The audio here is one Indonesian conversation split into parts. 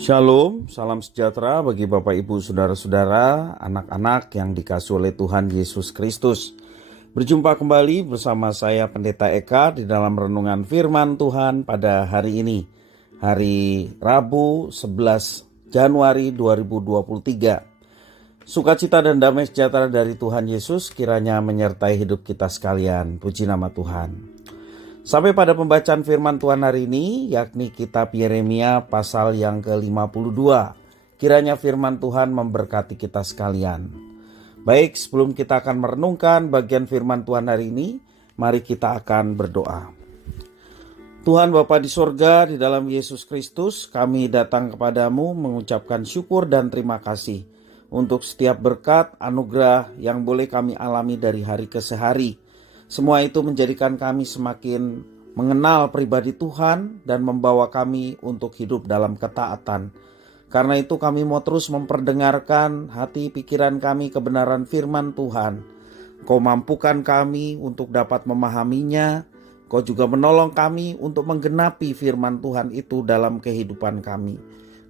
Shalom, salam sejahtera bagi Bapak Ibu Saudara-saudara, anak-anak yang dikasihi oleh Tuhan Yesus Kristus. Berjumpa kembali bersama saya Pendeta Eka di dalam renungan firman Tuhan pada hari ini, hari Rabu 11 Januari 2023. Sukacita dan damai sejahtera dari Tuhan Yesus kiranya menyertai hidup kita sekalian. Puji nama Tuhan. Sampai pada pembacaan firman Tuhan hari ini, yakni kitab Yeremia pasal yang ke-52. Kiranya firman Tuhan memberkati kita sekalian. Baik, sebelum kita akan merenungkan bagian firman Tuhan hari ini, mari kita akan berdoa. Tuhan Bapa di sorga, di dalam Yesus Kristus, kami datang kepadamu mengucapkan syukur dan terima kasih untuk setiap berkat, anugerah yang boleh kami alami dari hari ke hari. Semua itu menjadikan kami semakin mengenal pribadi Tuhan dan membawa kami untuk hidup dalam ketaatan. Karena itu kami mau terus memperdengarkan hati pikiran kami kebenaran firman Tuhan. Kau mampukan kami untuk dapat memahaminya. Kau juga menolong kami untuk menggenapi firman Tuhan itu dalam kehidupan kami.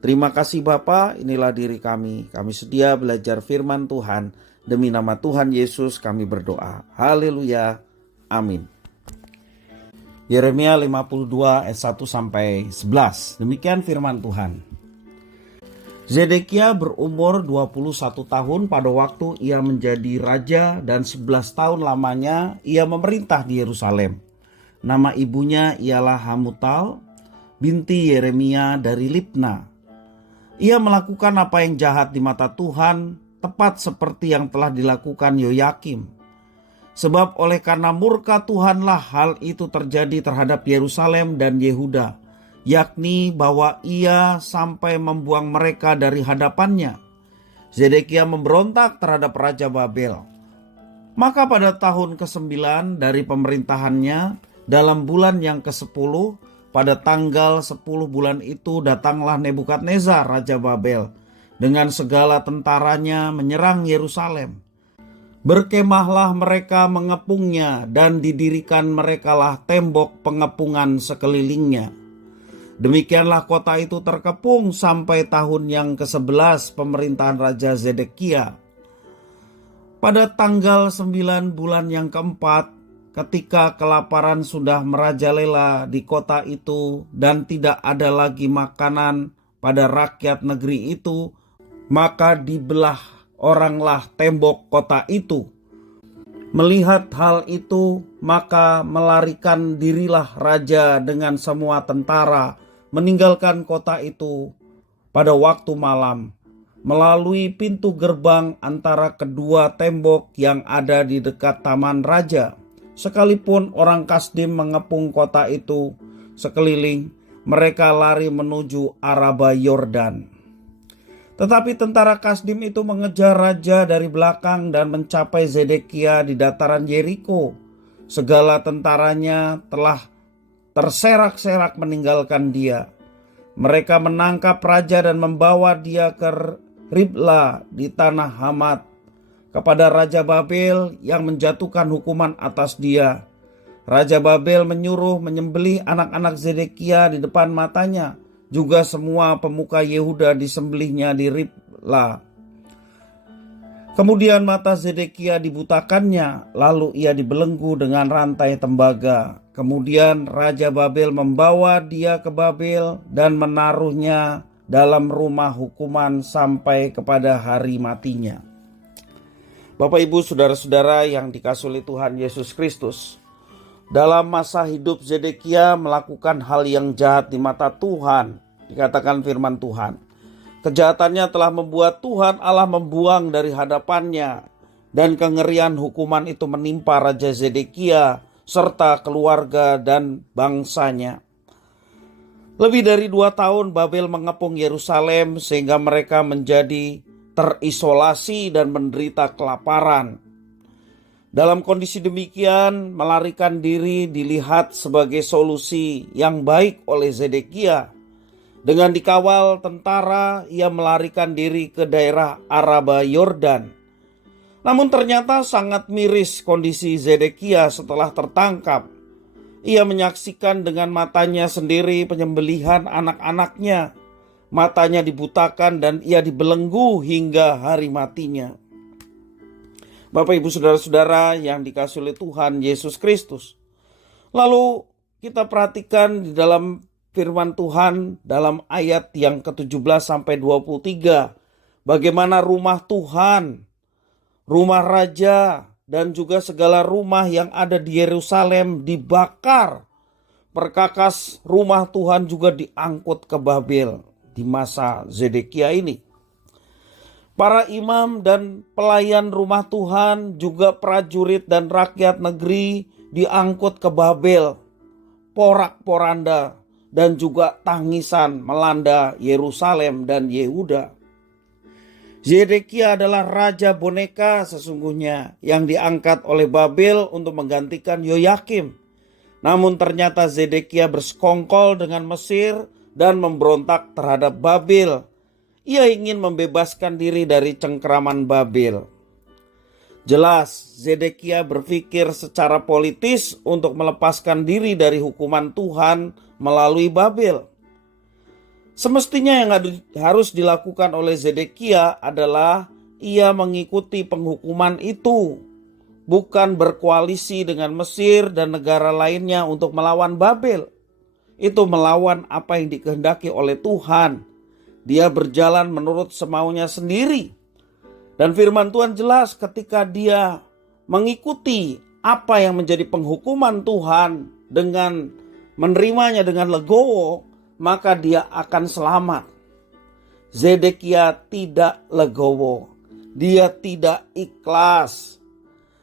Terima kasih Bapa, inilah diri kami. Kami sedia belajar firman Tuhan. Demi nama Tuhan Yesus kami berdoa. Haleluya. Amin. Yeremia 52 ayat 1-11. Demikian firman Tuhan. Zedekia berumur 21 tahun pada waktu ia menjadi raja dan 11 tahun lamanya ia memerintah di Yerusalem. Nama ibunya ialah Hamutal, binti Yeremia dari Libna. Ia melakukan apa yang jahat di mata Tuhan, tepat seperti yang telah dilakukan Yoyakim. Sebab oleh karena murka Tuhanlah hal itu terjadi terhadap Yerusalem dan Yehuda, yakni bahwa ia sampai membuang mereka dari hadapannya. Zedekia memberontak terhadap Raja Babel. Maka pada tahun ke-9 dari pemerintahannya, dalam bulan yang ke-10, pada tanggal 10 bulan itu datanglah Nebukadnezar Raja Babel dengan segala tentaranya menyerang Yerusalem. Berkemahlah mereka mengepungnya dan didirikan merekalah tembok pengepungan sekelilingnya. Demikianlah kota itu terkepung sampai tahun yang ke-11 pemerintahan Raja Zedekia. Pada tanggal 9 bulan yang keempat, ketika kelaparan sudah merajalela di kota itu dan tidak ada lagi makanan pada rakyat negeri itu, maka dibelah oranglah tembok kota itu. Melihat hal itu, maka melarikan dirilah raja dengan semua tentara meninggalkan kota itu pada waktu malam, melalui pintu gerbang antara kedua tembok yang ada di dekat taman raja. Sekalipun orang Kasdim mengepung kota itu sekeliling, mereka lari menuju Araba Yordan. Tetapi tentara Kasdim itu mengejar raja dari belakang dan mencapai Zedekia di dataran Yeriko. Segala tentaranya telah terserak-serak meninggalkan dia. Mereka menangkap raja dan membawa dia ke Ribla di tanah Hamat kepada Raja Babel yang menjatuhkan hukuman atas dia. Raja Babel menyuruh menyembelih anak-anak Zedekia di depan matanya. Juga semua pemuka Yehuda disembelihnya di Ribla. Kemudian mata Zedekia dibutakannya, lalu ia dibelenggu dengan rantai tembaga. Kemudian Raja Babel membawa dia ke Babel dan menaruhnya dalam rumah hukuman sampai kepada hari matinya. Bapak Ibu Saudara-saudara yang dikasihi oleh Tuhan Yesus Kristus, dalam masa hidup Zedekia melakukan hal yang jahat di mata Tuhan. Dikatakan firman Tuhan, kejahatannya telah membuat Tuhan Allah membuang dari hadapannya, dan kengerian hukuman itu menimpa Raja Zedekia serta keluarga dan bangsanya. Lebih dari 2 tahun Babel mengepung Yerusalem sehingga mereka menjadi terisolasi dan menderita kelaparan. Dalam kondisi demikian, melarikan diri dilihat sebagai solusi yang baik oleh Zedekia. Dengan dikawal tentara, ia melarikan diri ke daerah Araba Yordan. Namun ternyata sangat miris kondisi Zedekia setelah tertangkap. Ia menyaksikan dengan matanya sendiri penyembelihan anak-anaknya. matanya dibutakan dan ia dibelenggu hingga hari matinya. Bapak, Ibu, saudara-saudara yang dikasihi oleh Tuhan Yesus Kristus. Lalu kita perhatikan di dalam firman Tuhan dalam ayat yang ke-17 sampai 23. Bagaimana rumah Tuhan, rumah raja, dan juga segala rumah yang ada di Yerusalem dibakar. Perkakas rumah Tuhan juga diangkut ke Babel di masa Zedekia ini. Para imam dan pelayan rumah Tuhan, juga prajurit dan rakyat negeri diangkut ke Babel. Porak-poranda dan juga tangisan melanda Yerusalem dan Yehuda. Zedekia adalah raja boneka sesungguhnya yang diangkat oleh Babel untuk menggantikan Yoyakim. Namun ternyata Zedekia bersekongkol dengan Mesir dan memberontak terhadap Babel. Ia ingin membebaskan diri dari cengkeraman Babel. Jelas Zedekia berpikir secara politis untuk melepaskan diri dari hukuman Tuhan melalui Babel. Semestinya yang harus dilakukan oleh Zedekia adalah ia mengikuti penghukuman itu, bukan berkoalisi dengan Mesir dan negara lainnya untuk melawan Babel. Itu melawan apa yang dikehendaki oleh Tuhan. Dia berjalan menurut semaunya sendiri. Dan firman Tuhan jelas ketika dia mengikuti apa yang menjadi penghukuman Tuhan dengan menerimanya dengan legowo, maka dia akan selamat. Zedekia tidak legowo. Dia tidak ikhlas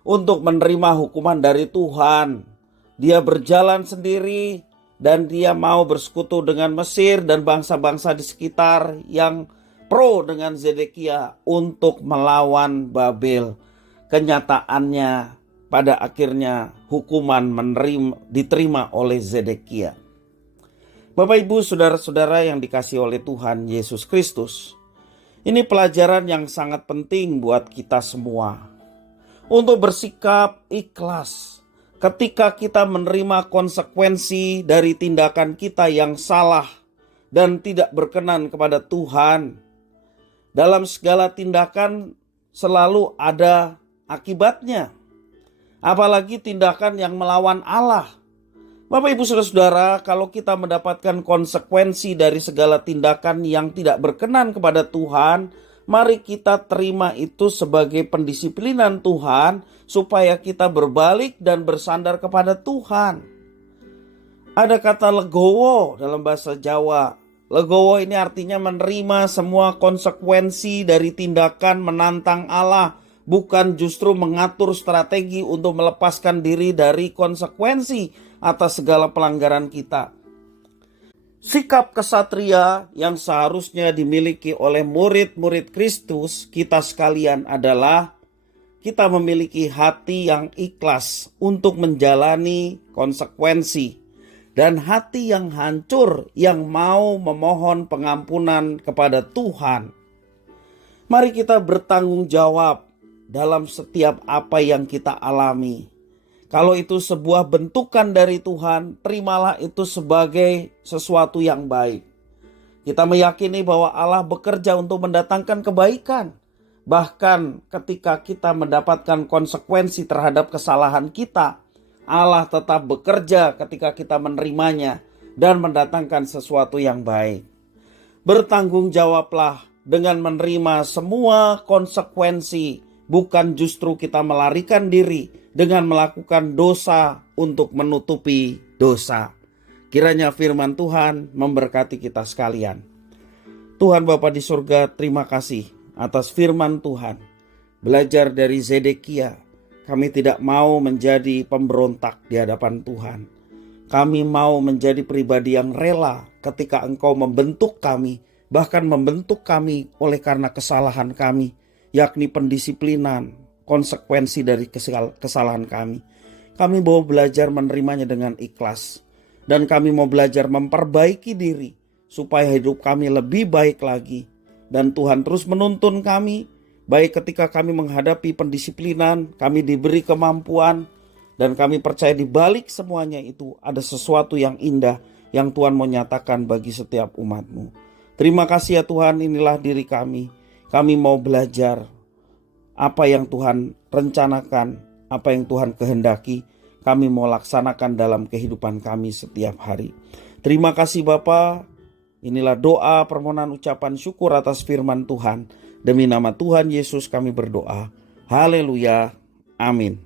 untuk menerima hukuman dari Tuhan. Dia berjalan sendiri dan dia mau bersekutu dengan Mesir dan bangsa-bangsa di sekitar yang pro dengan Zedekia untuk melawan Babel. Kenyataannya pada akhirnya hukuman diterima oleh Zedekia. Bapak, Ibu, saudara-saudara yang dikasihi oleh Tuhan Yesus Kristus. Ini pelajaran yang sangat penting buat kita semua. Untuk bersikap ikhlas ketika kita menerima konsekuensi dari tindakan kita yang salah dan tidak berkenan kepada Tuhan. Dalam segala tindakan selalu ada akibatnya. Apalagi tindakan yang melawan Allah. Bapak, Ibu, saudara-saudara, kalau kita mendapatkan konsekuensi dari segala tindakan yang tidak berkenan kepada Tuhan, mari kita terima itu sebagai pendisiplinan Tuhan supaya kita berbalik dan bersandar kepada Tuhan. Ada kata legowo dalam bahasa Jawa. Legowo ini artinya menerima semua konsekuensi dari tindakan menantang Allah, bukan justru mengatur strategi untuk melepaskan diri dari konsekuensi atas segala pelanggaran kita. Sikap kesatria yang seharusnya dimiliki oleh murid-murid Kristus kita sekalian adalah kita memiliki hati yang ikhlas untuk menjalani konsekuensi dan hati yang hancur yang mau memohon pengampunan kepada Tuhan. Mari kita bertanggung jawab dalam setiap apa yang kita alami. Kalau itu sebuah bentukan dari Tuhan, terimalah itu sebagai sesuatu yang baik. Kita meyakini bahwa Allah bekerja untuk mendatangkan kebaikan. Bahkan ketika kita mendapatkan konsekuensi terhadap kesalahan kita, Allah tetap bekerja ketika kita menerimanya dan mendatangkan sesuatu yang baik. Bertanggung jawablah dengan menerima semua konsekuensi, bukan justru kita melarikan diri dengan melakukan dosa untuk menutupi dosa. Kiranya firman Tuhan memberkati kita sekalian. Tuhan Bapa di surga, terima kasih atas firman Tuhan. Belajar dari Zedekia, kami tidak mau menjadi pemberontak di hadapan Tuhan. Kami mau menjadi pribadi yang rela ketika Engkau membentuk kami, bahkan membentuk kami oleh karena kesalahan kami, yakni pendisiplinan, konsekuensi dari kesalahan kami. Kami mau belajar menerimanya dengan ikhlas. Dan kami mau belajar memperbaiki diri supaya hidup kami lebih baik lagi. Dan Tuhan terus menuntun kami, baik ketika kami menghadapi pendisiplinan, kami diberi kemampuan, dan kami percaya di balik semuanya itu ada sesuatu yang indah yang Tuhan mau nyatakan bagi setiap umat-Mu. Terima kasih ya Tuhan, inilah diri kami. Kami mau belajar apa yang Tuhan rencanakan, apa yang Tuhan kehendaki. Kami mau laksanakan dalam kehidupan kami setiap hari. Terima kasih Bapa. Inilah doa, permohonan, ucapan syukur atas firman Tuhan. Demi nama Tuhan Yesus kami berdoa. Haleluya. Amin.